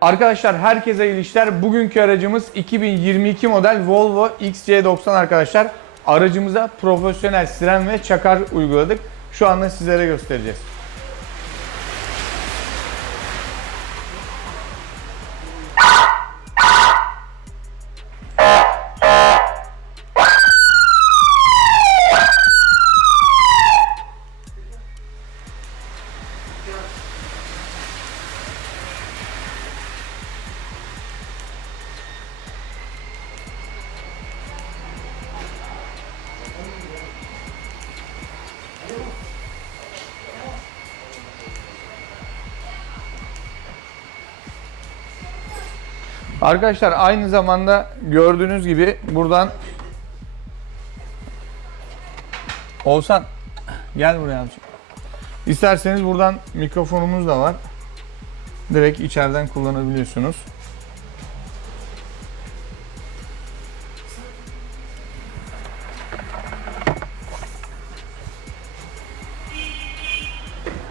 Arkadaşlar herkese iyi işler. Bugünkü aracımız 2022 model Volvo XC90 arkadaşlar. Aracımıza profesyonel siren ve çakar uyguladık. Şu anda sizlere göstereceğiz. Arkadaşlar aynı zamanda gördüğünüz gibi buradan Olsan gel buraya abiciğim. İsterseniz buradan mikrofonumuz da var. Direkt içeriden kullanabiliyorsunuz.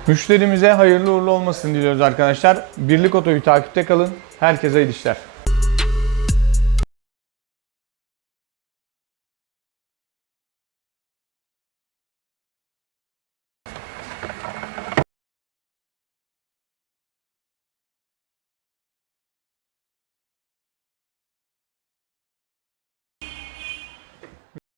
Müşterimize hayırlı uğurlu olmasın diliyoruz arkadaşlar. Birlik Oto'yu takipte kalın. Herkese iyi işler.